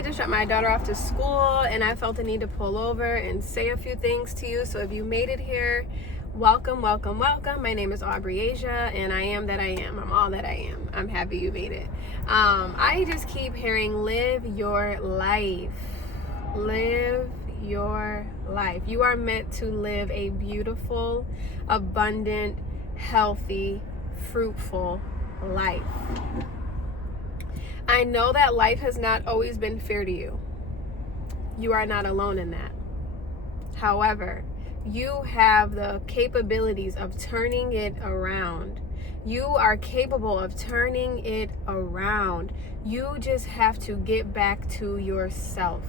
I just dropped my daughter off to school and I felt the need to pull over and say a few things to you. So if you made it here, welcome, welcome, welcome. My name is Aubrey Asia and I am that I am. I'm all that I am. I'm happy you made it. I just keep hearing live your life. Live your life. You are meant to live a beautiful, abundant, healthy, fruitful life. I know that life has not always been fair to you. You are not alone in that. However, you have the capabilities of turning it around. You are capable of turning it around. You just have to get back to yourself.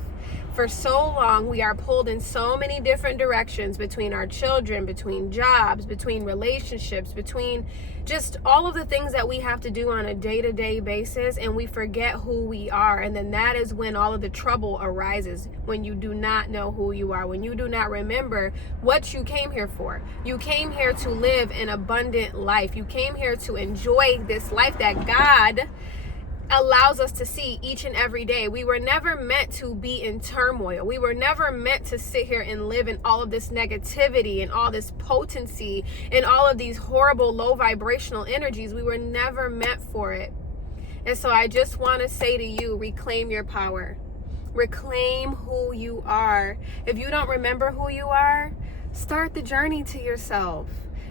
For so long, we are pulled in so many different directions between our children, between jobs, between relationships, between just all of the things that we have to do on a day-to-day basis, and we forget who we are. And then that is when all of the trouble arises, when you do not know who you are, when you do not remember what you came here for. You came here to live an abundant life. You came here to enjoy this life that God allows us to see each and every day. We were never meant to be in turmoil. We were never meant to sit here and live in all of this negativity and all this potency and all of these horrible low vibrational energies. We were never meant for it. And so I just want to say to you, reclaim your power. Reclaim who you are. If you don't remember who you are, start the journey to yourself.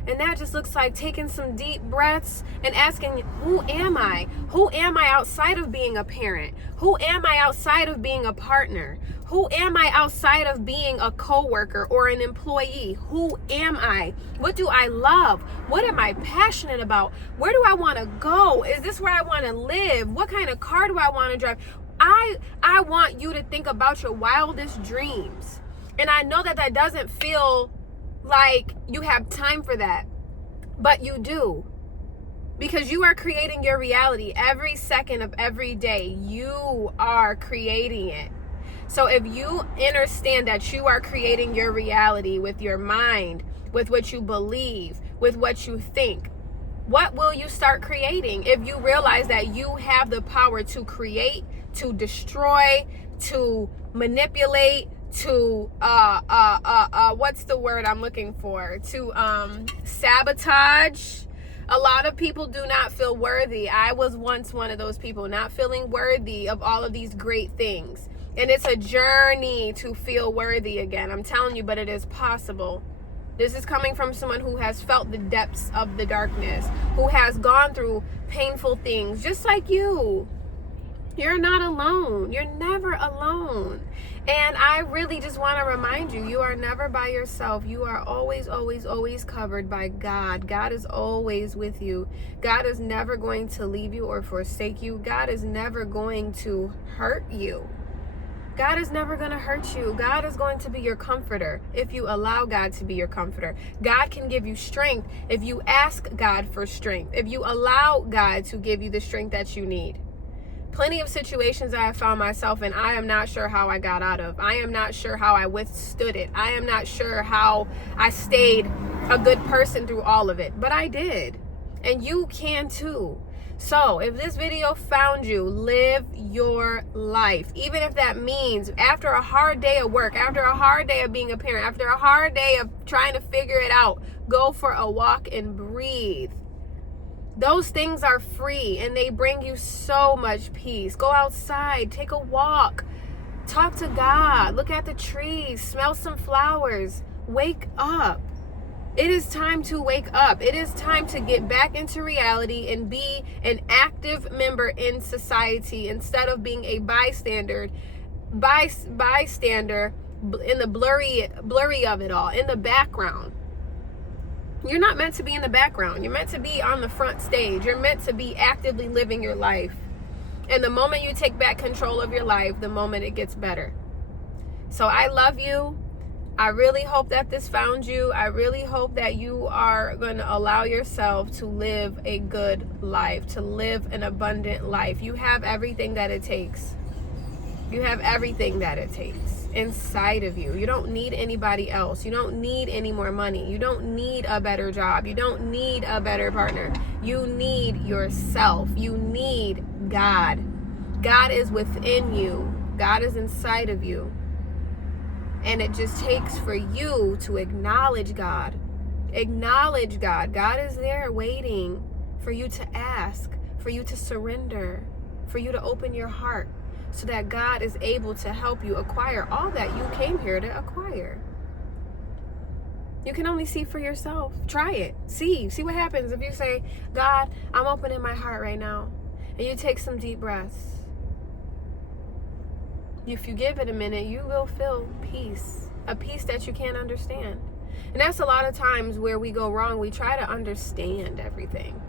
And that just looks like taking some deep breaths and asking, who am I? Who am I outside of being a parent? Who am I outside of being a partner? Who am I outside of being a coworker or an employee? Who am I? What do I love? What am I passionate about? Where do I want to go? Is this where I want to live? What kind of car do I want to drive? I want you to think about your wildest dreams. And I know that that doesn't feel like you have time for that, but you do, because you are creating your reality every second of every day. You are creating it. So if you understand that you are creating your reality with your mind, with what you believe, with what you think, what will you start creating? If you realize that you have the power to create, to destroy, to manipulate, to what's the word I'm looking for, to sabotage. A lot of people do not feel worthy. I was once one of those people, not feeling worthy of all of these great things. And it's a journey to feel worthy again, I'm telling you, but it is possible. This is coming from someone who has felt the depths of the darkness, who has gone through painful things just like you. You're not alone. You're never alone. And I really just want to remind you, you are never by yourself. You are always, always, always covered by God. God is always with you. God is never going to leave you or forsake you. God is never going to hurt you. God is never going to hurt you. God is going to be your comforter if you allow God to be your comforter. God can give you strength if you ask God for strength, if you allow God to give you the strength that you need. Plenty of situations I have found myself in, I am not sure how I got out of. I am not sure how I withstood it. I am not sure how I stayed a good person through all of it, but I did. And you can too. So if this video found you, live your life. Even if that means after a hard day of work, after a hard day of being a parent, after a hard day of trying to figure it out, go for a walk and breathe. Those things are free and they bring you so much peace. Go outside, take a walk, talk to God, look at the trees, smell some flowers, wake up. It is time to wake up. It is time to get back into reality and be an active member in society instead of being a bystander in the blurry of it all, in the background. You're not meant to be in the background. You're meant to be on the front stage. You're meant to be actively living your life. And the moment you take back control of your life, the moment it gets better. So I love you. I really hope that this found you. I really hope that you are going to allow yourself to live a good life, to live an abundant life. You have everything that it takes. You have everything that it takes inside of you. You don't need anybody else. You don't need any more money. You don't need a better job. You don't need a better partner. You need yourself. You need God. God is within you. God is inside of you. And it just takes for you to acknowledge God. Acknowledge God. God is there waiting for you to ask, for you to surrender, for you to open your heart so that God is able to help you acquire all that you came here to acquire. You can only see for yourself. Try it. See what happens if you say, God, I'm opening my heart right now. And you take some deep breaths. If you give it a minute, you will feel peace. A peace that you can't understand. And that's a lot of times where we go wrong. We try to understand everything.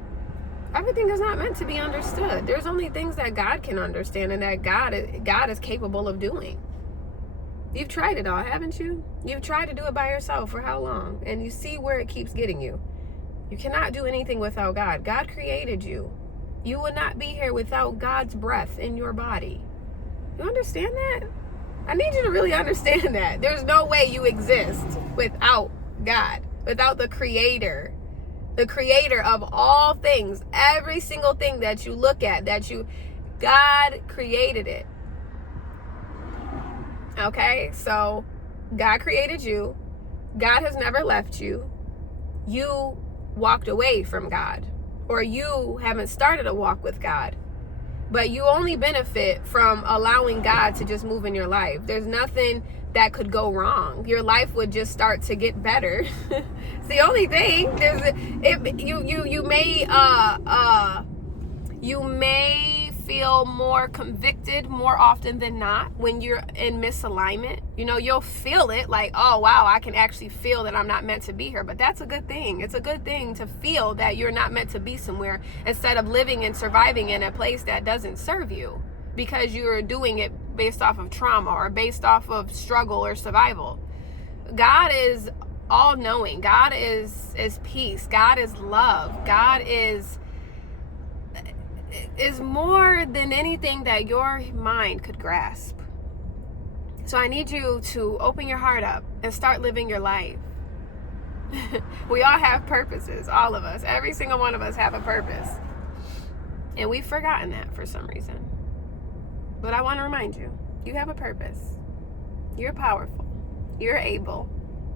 Everything is not meant to be understood. There's only things that God can understand and that God is capable of doing. You've tried it all, haven't you? You've tried to do it by yourself for how long? And you see where it keeps getting you. You cannot do anything without God. God created you. You would not be here without God's breath in your body. You understand that? I need you to really understand that. There's no way you exist without God, without the creator of all things. Every single thing that you look at, God created it. Okay, so God created you. God has never left you. You walked away from God, or you haven't started a walk with God. But you only benefit from allowing God to just move in your life. There's nothing that could go wrong. Your life would just start to get better. It's the only thing. You may feel more convicted more often than not when you're in misalignment. You'll feel it like, oh wow, I can actually feel that I'm not meant to be here. But that's a good thing. It's a good thing to feel that you're not meant to be somewhere, instead of living and surviving in a place that doesn't serve you because you're doing it based off of trauma or based off of struggle or survival. God is all knowing. God is peace. God is love. God is more than anything that your mind could grasp. So I need you to open your heart up and start living your life. We all have purposes, all of us. Every single one of us have a purpose. And we've forgotten that for some reason. But I want to remind you, you have a purpose. You're powerful. You're able.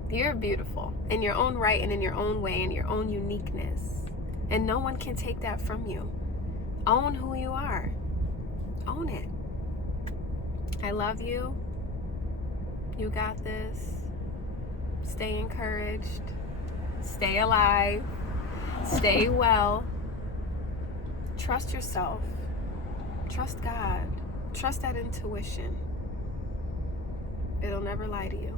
You're beautiful in your own right and in your own way, in your own uniqueness. And no one can take that from you. Own who you are. Own it. I love you. You got this. Stay encouraged. Stay alive. Stay well. Trust yourself. Trust God. Trust that intuition. It'll never lie to you.